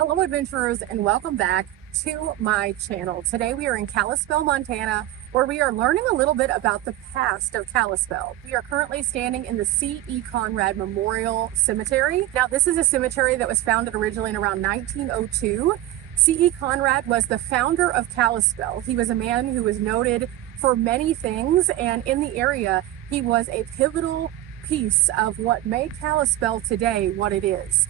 Hello adventurers and welcome back to my channel. Today we are in Kalispell, Montana, where we are learning a little bit about the past of Kalispell. We are currently standing in the C.E. Conrad Memorial Cemetery. Now this is a cemetery that was founded originally in around 1902. C.E. Conrad was the founder of Kalispell. He was a man who was noted for many things, and in the area he was a pivotal piece of what made Kalispell today what it is.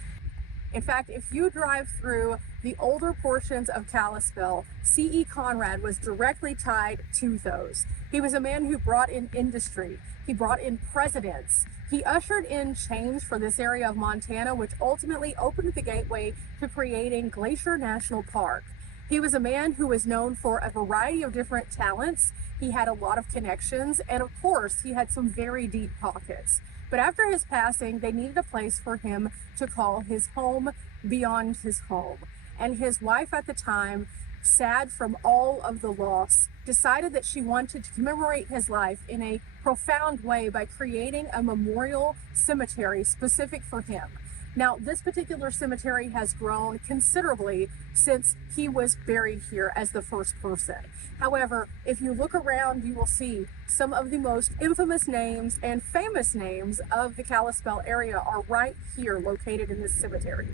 In fact, if you drive through the older portions of Kalispell, C.E. Conrad was directly tied to those. He was a man who brought in industry. He brought in presidents. He ushered in change for this area of Montana, which ultimately opened the gateway to creating Glacier National Park. He was a man who was known for a variety of different talents. He had a lot of connections, and of course, he had some very deep pockets. But after his passing, they needed a place for him to call his home beyond his home. And his wife at the time, sad from all of the loss, decided that she wanted to commemorate his life in a profound way by creating a memorial cemetery specific for him. Now, this particular cemetery has grown considerably since he was buried here as the first person. However, if you look around, you will see some of the most infamous names and famous names of the Kalispell area are right here located in this cemetery.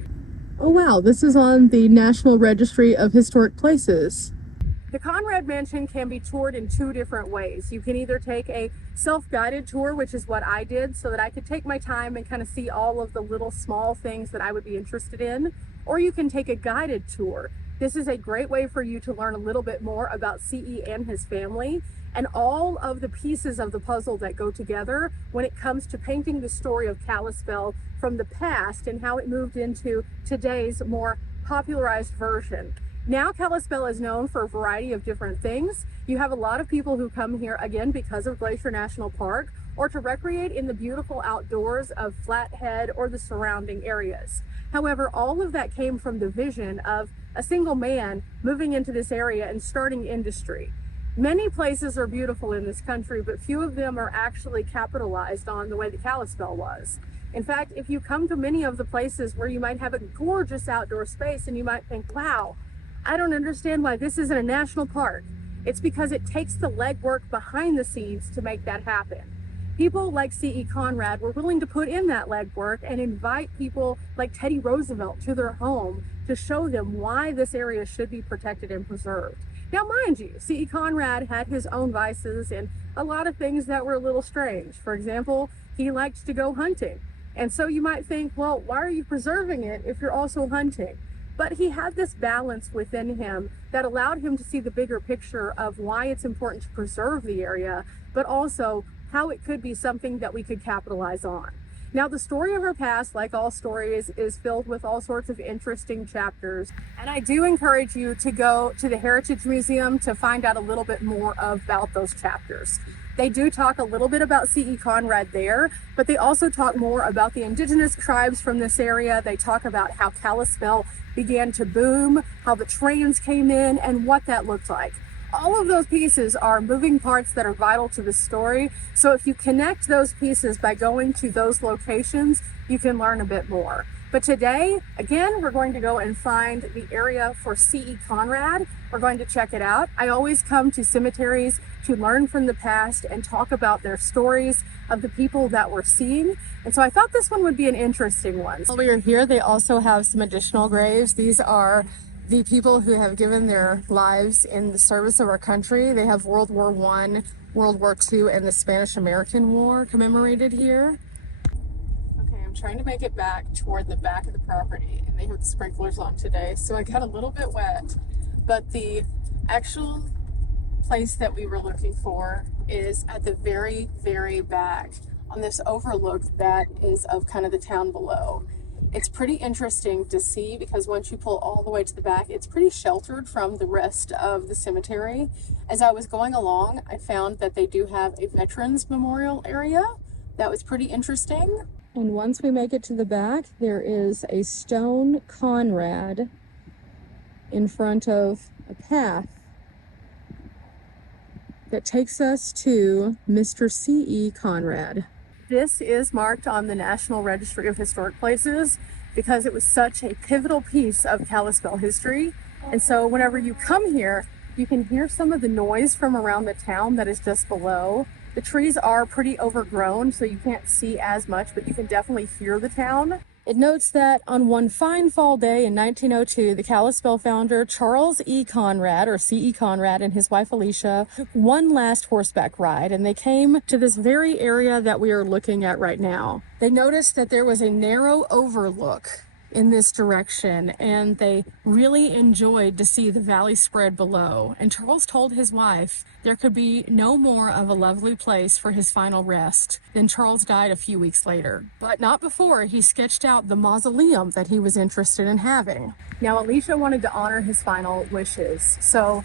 Oh wow, this is on the National Registry of Historic Places. The Conrad Mansion can be toured in two different ways. You can either take a self-guided tour, which is what I did, so that I could take my time and kind of see all of the little small things that I would be interested in, or you can take a guided tour. This is a great way for you to learn a little bit more about C.E. and his family and all of the pieces of the puzzle that go together when it comes to painting the story of Kalispell from the past and how it moved into today's more popularized version. Now Kalispell is known for a variety of different things. You have a lot of people who come here again because of Glacier National Park or to recreate in the beautiful outdoors of Flathead or the surrounding areas. However, all of that came from the vision of a single man moving into this area and starting industry. Many places are beautiful in this country, but few of them are actually capitalized on the way that Kalispell was. In fact, if you come to many of the places where you might have a gorgeous outdoor space and you might think, wow, I don't understand why this isn't a national park. It's because it takes the legwork behind the scenes to make that happen. People like C.E. Conrad were willing to put in that legwork and invite people like Teddy Roosevelt to their home to show them why this area should be protected and preserved. Now, mind you, C.E. Conrad had his own vices and a lot of things that were a little strange. For example, he liked to go hunting. And so you might think, well, why are you preserving it if you're also hunting? But he had this balance within him that allowed him to see the bigger picture of why it's important to preserve the area, but also how it could be something that we could capitalize on. Now, the story of her past, like all stories, is filled with all sorts of interesting chapters. And I do encourage you to go to the Heritage Museum to find out a little bit more about those chapters. They do talk a little bit about C.E. Conrad there, but they also talk more about the indigenous tribes from this area. They talk about how Kalispell began to boom, how the trains came in, and what that looked like. All of those pieces are moving parts that are vital to the story. So if you connect those pieces by going to those locations, you can learn a bit more. But today, again, we're going to go and find the area for C.E. Conrad. We're going to check it out. I always come to cemeteries to learn from the past and talk about their stories of the people that we're seeing. And so I thought this one would be an interesting one. While we are here, they also have some additional graves. These are the people who have given their lives in the service of our country. They have World War I, World War II, and the Spanish-American War commemorated here. Okay, I'm trying to make it back toward the back of the property, and they have the sprinklers on today, so I got a little bit wet. But the actual place that we were looking for is at the very, very back on this overlook that is of kind of the town below. It's pretty interesting to see because once you pull all the way to the back, it's pretty sheltered from the rest of the cemetery. As I was going along, I found that they do have a veterans memorial area. That was pretty interesting. And once we make it to the back, there is a stone Conrad in front of a path that takes us to Mr. C.E. Conrad. This is marked on the National Registry of Historic Places. because it was such a pivotal piece of Kalispell history. And so whenever you come here, you can hear some of the noise from around the town that is just below. The trees are pretty overgrown, so you can't see as much, but you can definitely hear the town. It notes that on one fine fall day in 1902, the Kalispell founder Charles E. Conrad, or C.E. Conrad, and his wife Alicia took one last horseback ride, and they came to this very area that we are looking at right now. They noticed that there was a narrow overlook in this direction, and they really enjoyed to see the valley spread below. And Charles told his wife there could be no more of a lovely place for his final rest. Then Charles died a few weeks later, but not before he sketched out the mausoleum that he was interested in having. Now, Alicia wanted to honor his final wishes, so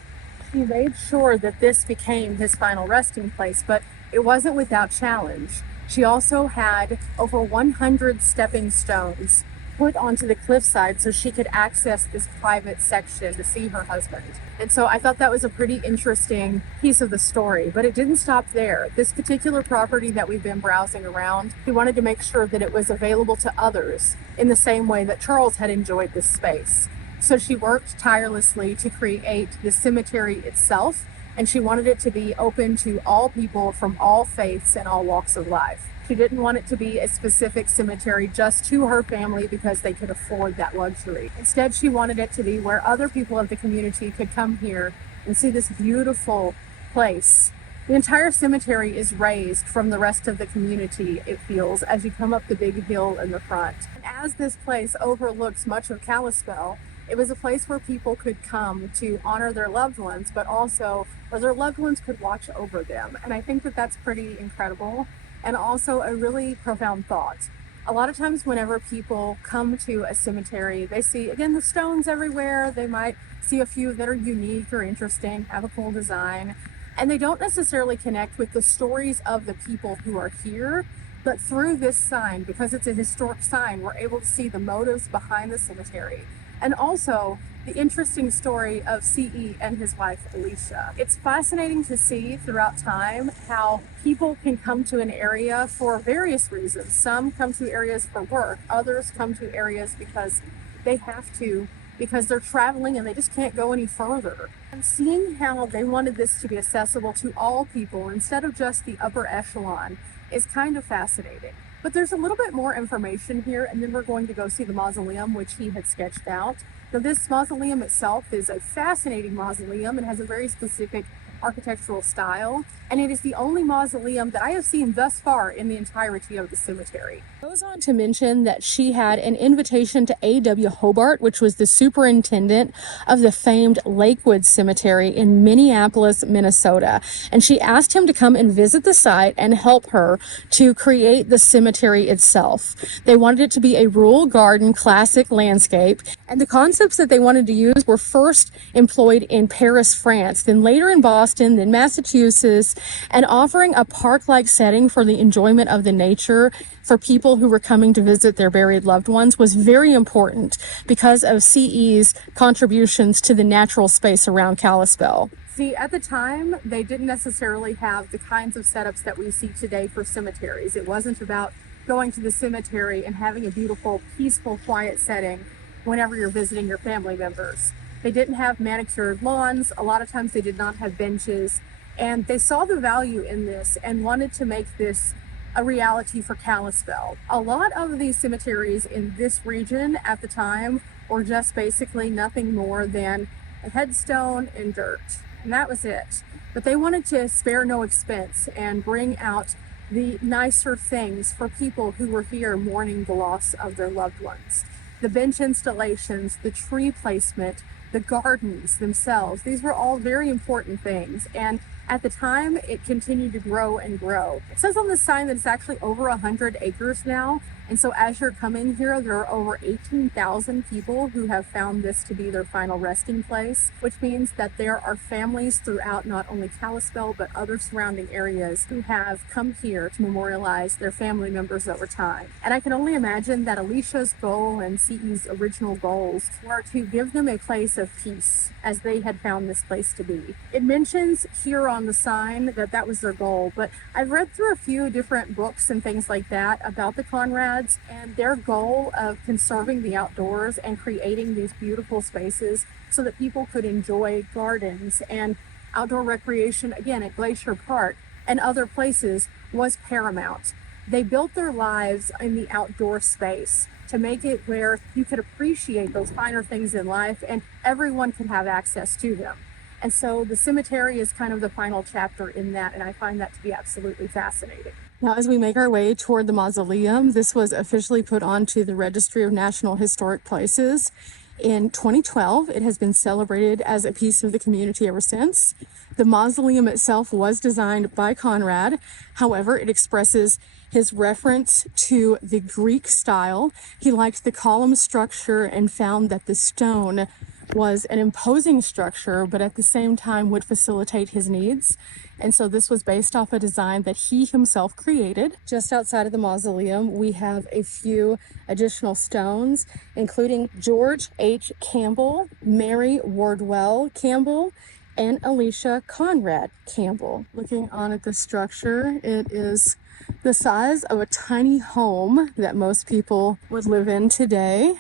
he made sure that this became his final resting place, but it wasn't without challenge. She also had over 100 stepping stones put onto the cliffside so she could access this private section to see her husband. And so I thought that was a pretty interesting piece of the story, but it didn't stop there. This particular property that we've been browsing around, we wanted to make sure that it was available to others in the same way that Charles had enjoyed this space. So she worked tirelessly to create the cemetery itself, and she wanted it to be open to all people from all faiths and all walks of life. She didn't want it to be a specific cemetery just to her family because they could afford that luxury. Instead, she wanted it to be where other people of the community could come here and see this beautiful place. The entire cemetery is raised from the rest of the community, it feels, as you come up the big hill in the front. And as this place overlooks much of Kalispell, it was a place where people could come to honor their loved ones, but also where their loved ones could watch over them. And I think that that's pretty incredible, and also a really profound thought. A lot of times whenever people come to a cemetery, they see, again, the stones everywhere. They might see a few that are unique or interesting, have a cool design, and they don't necessarily connect with the stories of the people who are here. But through this sign, because it's a historic sign, we're able to see the motives behind the cemetery. And also the interesting story of C.E. and his wife, Alicia. It's fascinating to see throughout time how people can come to an area for various reasons. Some come to areas for work, others come to areas because they have to, because they're traveling and they just can't go any further. And seeing how they wanted this to be accessible to all people instead of just the upper echelon is kind of fascinating. But there's a little bit more information here, and then we're going to go see the mausoleum, which he had sketched out. Now, this mausoleum itself is a fascinating mausoleum. It has a very specific architectural style, and it is the only mausoleum that I have seen thus far in the entirety of the cemetery. It goes on to mention that she had an invitation to A.W. Hobart, which was the superintendent of the famed Lakewood Cemetery in Minneapolis, Minnesota, and she asked him to come and visit the site and help her to create the cemetery itself. They wanted it to be a rural garden classic landscape, and the concepts that they wanted to use were first employed in Paris, France, then later in Boston, then Massachusetts, and offering a park-like setting for the enjoyment of the nature for people who were coming to visit their buried loved ones was very important because of CE's contributions to the natural space around Kalispell. See, at the time, they didn't necessarily have the kinds of setups that we see today for cemeteries. It wasn't about going to the cemetery and having a beautiful, peaceful, quiet setting whenever you're visiting your family members. They didn't have manicured lawns. A lot of times they did not have benches, and they saw the value in this and wanted to make this a reality for Kalispell. A lot of these cemeteries in this region at the time were just basically nothing more than a headstone and dirt, and that was it. But they wanted to spare no expense and bring out the nicer things for people who were here mourning the loss of their loved ones. The bench installations, the tree placement, the gardens themselves, these were all very important things. And at the time, it continued to grow and grow. It says on the sign that it's actually over 100 acres now. And so as you're coming here, there are over 18,000 people who have found this to be their final resting place, which means that there are families throughout not only Kalispell, but other surrounding areas who have come here to memorialize their family members over time. And I can only imagine that Alicia's goal and CE's original goals were to give them a place of peace as they had found this place to be. It mentions here on the sign that that was their goal, but I've read through a few different books and things like that about the Conrads, nomads, and their goal of conserving the outdoors and creating these beautiful spaces so that people could enjoy gardens and outdoor recreation, again, at Glacier Park and other places, was paramount. They built their lives in the outdoor space to make it where you could appreciate those finer things in life and everyone could have access to them. And so the cemetery is kind of the final chapter in that, and I find that to be absolutely fascinating. Now, as we make our way toward the mausoleum, this was officially put onto the Registry of National Historic Places in 2012. It has been celebrated as a piece of the community ever since. The mausoleum itself was designed by Conrad. However, it expresses his reference to the Greek style. He liked the column structure and found that the stone was an imposing structure, but at the same time would facilitate his needs. And so this was based off a design that he himself created. Just outside of the mausoleum, we have a few additional stones, including George H. Campbell, Mary Wardwell Campbell, and Alicia Conrad Campbell. Looking on at the structure, it is the size of a tiny home that most people would live in today.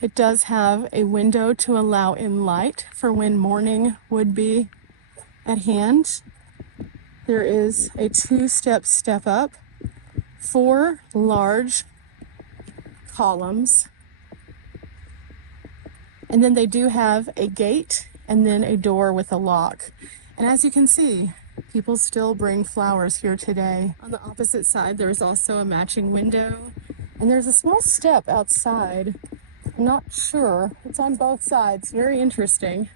It does have a window to allow in light for when morning would be at hand. There is a two-step step up, 4 large columns, and then they do have a gate and then a door with a lock. And as you can see, people still bring flowers here today. On the opposite side, there's also a matching window, and there's a small step outside. I'm not sure. It's on both sides. Very interesting.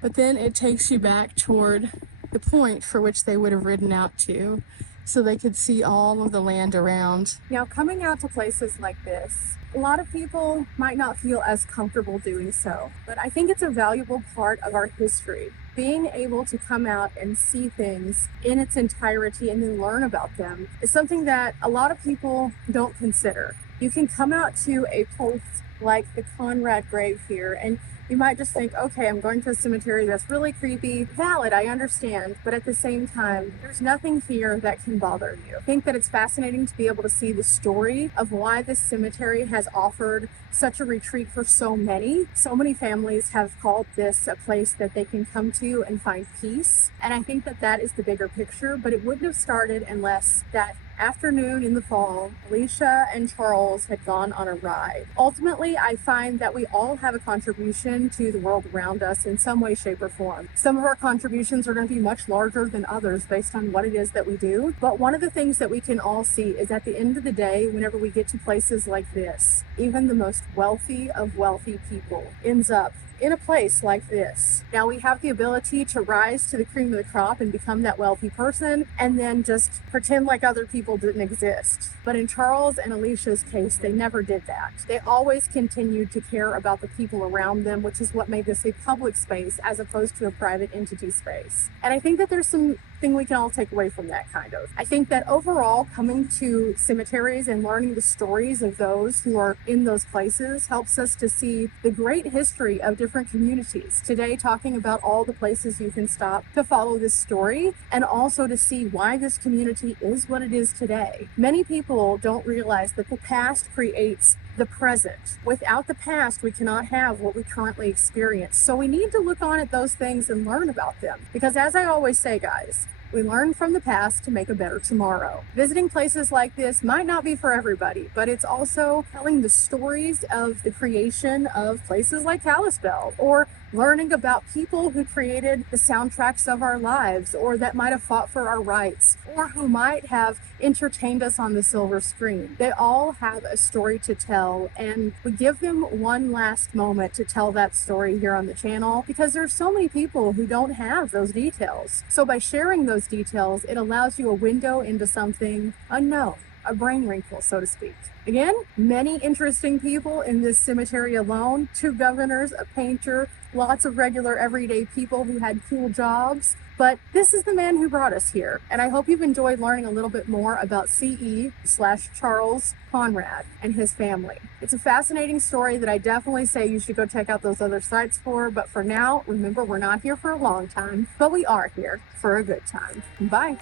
But then it takes you back toward the point for which they would have ridden out to, so they could see all of the land around. Now, coming out to places like this, a lot of people might not feel as comfortable doing so, but I think it's a valuable part of our history. Being able to come out and see things in its entirety and then learn about them is something that a lot of people don't consider. You can come out to a place like the Conrad grave here, and you might just think, okay, I'm going to a cemetery that's really creepy. Valid, I understand, but at the same time, there's nothing here that can bother you. I think that it's fascinating to be able to see the story of why this cemetery has offered such a retreat for so many. So many families have called this a place that they can come to and find peace. And I think that that is the bigger picture, but it wouldn't have started unless that afternoon in the fall, Alicia and Charles had gone on a ride. Ultimately, I find that we all have a contribution to the world around us in some way, shape, or form. Some of our contributions are going to be much larger than others based on what it is that we do. But one of the things that we can all see is at the end of the day, whenever we get to places like this, even the most wealthy of wealthy people ends up in a place like this. Now, we have the ability to rise to the cream of the crop and become that wealthy person and then just pretend like other people didn't exist. But in Charles and Alicia's case, they never did that. They always continued to care about the people around them, which is what made this a public space as opposed to a private entity space. And I think that there's something we can all take away from that, kind of. I think that overall, coming to cemeteries and learning the stories of those who are in those places helps us to see the great history of different communities. Today, talking about all the places you can stop to follow this story and also to see why this community is what it is today. Many people don't realize that the past creates the present. Without the past, we cannot have what we currently experience. So we need to look on at those things and learn about them. Because as I always say, guys, we learn from the past to make a better tomorrow. Visiting places like this might not be for everybody, but it's also telling the stories of the creation of places like Kalispell, or learning about people who created the soundtracks of our lives, or that might have fought for our rights, or who might have entertained us on the silver screen. They all have a story to tell, and we give them one last moment to tell that story here on the channel, because there's so many people who don't have those details. So by sharing those details, it allows you a window into something unknown, a brain wrinkle, so to speak. Again, many interesting people in this cemetery alone. 2 governors, a painter, lots of regular everyday people who had cool jobs. But this is the man who brought us here. And I hope you've enjoyed learning a little bit more about CE/Charles Conrad and his family. It's a fascinating story that I definitely say you should go check out those other sites for. But for now, remember, we're not here for a long time, but we are here for a good time. Bye.